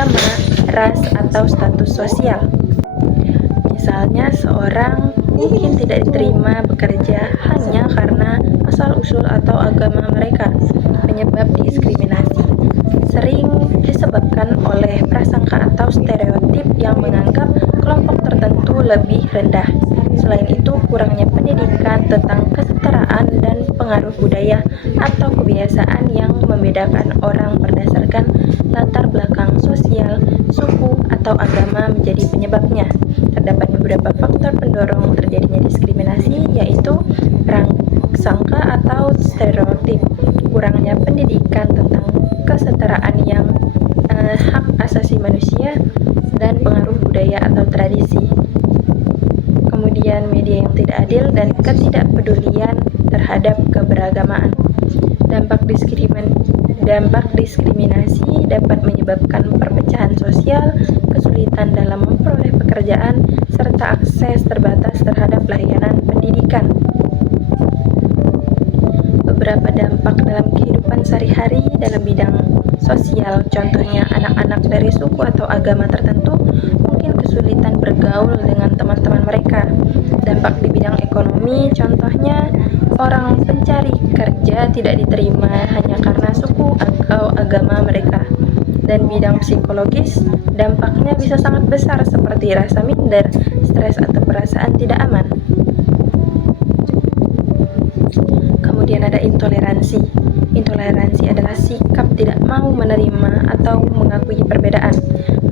agama, ras, atau status sosial. Misalnya, seorang mungkin tidak diterima bekerja hanya karena asal-usul atau agama mereka. Penyebab diskriminasi sering disebabkan oleh prasangka atau stereotip yang menganggap kelompok tertentu lebih rendah. Selain itu, kurangnya pendidikan tentang kesetaraan dan pengaruh budaya atau kebiasaan yang membedakan orang berdasarkan latar belakang sosial, suku, atau agama menjadi penyebabnya. Terdapat beberapa faktor pendorong terjadinya diskriminasi, yaitu prasangka atau stereotip, kurangnya pendidikan tentang kesetaraan yang hak asasi manusia, dan pengaruh budaya atau tradisi. Kemudian media yang tidak adil dan ketidakpedulian terhadap keberagamaan. Dampak diskriminasi dapat menyebabkan perpecahan sosial, kesulitan dalam memperoleh pekerjaan, serta akses terbatas terhadap layanan pendidikan. Beberapa dampak dalam kehidupan sehari-hari dalam bidang sosial, contohnya anak-anak dari suku atau agama tertentu mungkin kesulitan bergaul dengan teman-teman mereka. Dampak di bidang ekonomi, contohnya orang pencari kerja tidak diterima hanya karena suku atau agama mereka. Dan bidang psikologis, dampaknya bisa sangat besar seperti rasa minder, stres, atau perasaan tidak aman. Kemudian ada intoleransi. Intoleransi adalah sikap tidak mau menerima atau mengakui perbedaan,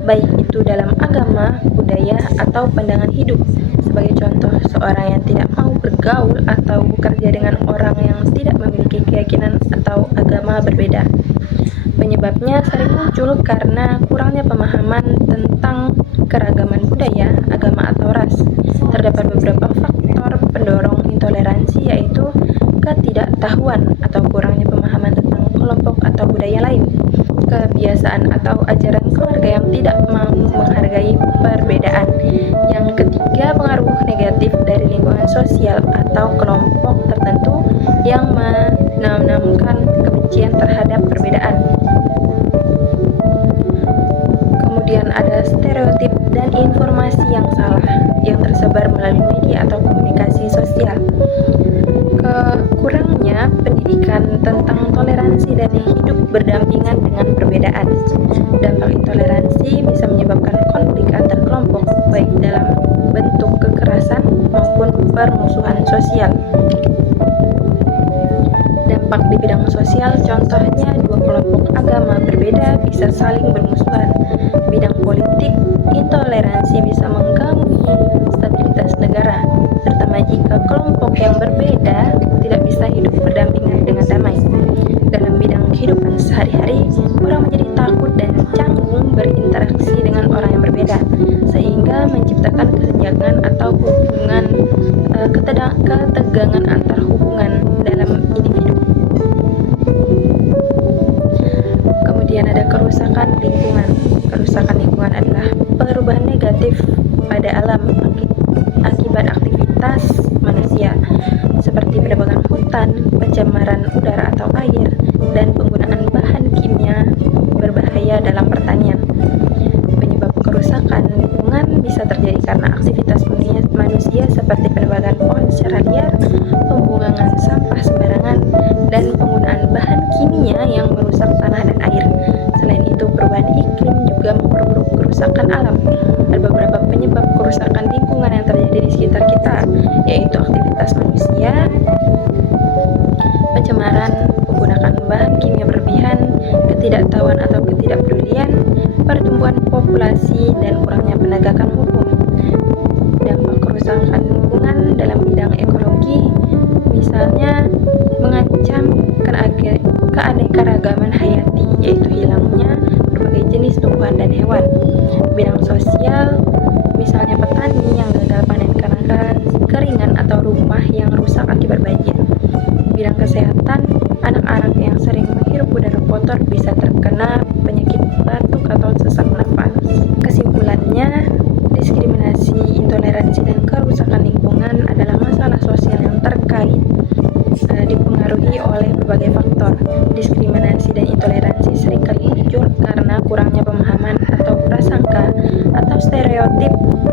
baik itu dalam agama, budaya, atau pandangan hidup. Sebagai contoh, seorang yang tidak mau bergaul atau bekerja dengan orang yang tidak memiliki keyakinan atau agama berbeda. Penyebabnya sering muncul karena kurangnya pemahaman tentang keragaman budaya, agama, atau ras. Terdapat beberapa faktor pendorong intoleransi, yaitu ketidaktahuan atau kurangnya pemahaman tentang kelompok atau budaya lain, kebiasaan atau ajaran keluarga yang tidak mau menghargai perbedaan. Yang ketiga, pengaruh negatif dari lingkungan sosial atau kelompok tertentu yang menanamkan kebencian terhadap perbedaan. Kemudian ada stereotip dan informasi yang salah yang tersebar melalui media atau komunikasi sosial. Kurangnya pendidikan tentang toleransi dan hidup berdampingan dengan perbedaan. Dampak intoleransi bisa menyebabkan konflik antar kelompok, baik dalam bentuk kekerasan maupun permusuhan sosial. Dampak di bidang sosial, contohnya dua kelompok agama berbeda bisa saling bermusuhan. Bidang politik, intoleransi bisa mengganggu stabilitas negara, terutama jika kelompok yang berbeda tidak bisa hidup berdampingan dengan damai. Dalam bidang kehidupan sehari-hari, orang menjadi takut dan canggung berinteraksi dengan orang yang berbeda, sehingga menciptakan kesenjangan atau ketegangan antar hubungan dalam individu. Kemudian ada kerusakan lingkungan. Kerusakan lingkungan adalah perubahan negatif pada alam akibat aktivitas manusia, seperti penebangan hutan, pencemaran udara atau air, dan penggunaan bahan kimia berbahaya dalam pertanian. Penyebab kerusakan lingkungan bisa terjadi karena aktivitas manusia seperti penebangan pohon secara liar, pembuangan sampah sembarangan, dan penggunaan bahan kimia yang merusak tanah dan air. Selain itu, perubahan iklim juga memperburuk kerusakan alam. Ada beberapa penyebab kerusakan lingkungan yang terjadi di sekitar kita, yaitu aktivitas manusia, pencemaran, penggunaan bahan kimia berlebihan, ketidaktahuan atau ketidakpedulian, pertumbuhan populasi, dan kurangnya penegakan hukum. Dampak kerusakan lingkungan dalam bidang ekologi, misalnya mengancam keanekaragaman hayati, yaitu hilangnya berbagai jenis tumbuhan dan hewan. Bidang sosial, misalnya petani yang gagal panen karena kekeringan atau rumah yang rusak akibat banjir. Bidang kesehatan, anak-anak yang sering menghirup udara kotor bisa terkena penyakit batuk atau sesak napas. Kesimpulannya, diskriminasi, intoleransi, dan kerusakan lingkungan adalah masalah sosial yang terkait dipengaruhi oleh berbagai faktor. Diskriminasi dan intoleransi seringkali muncul karena kurangnya pemahaman atau stereotip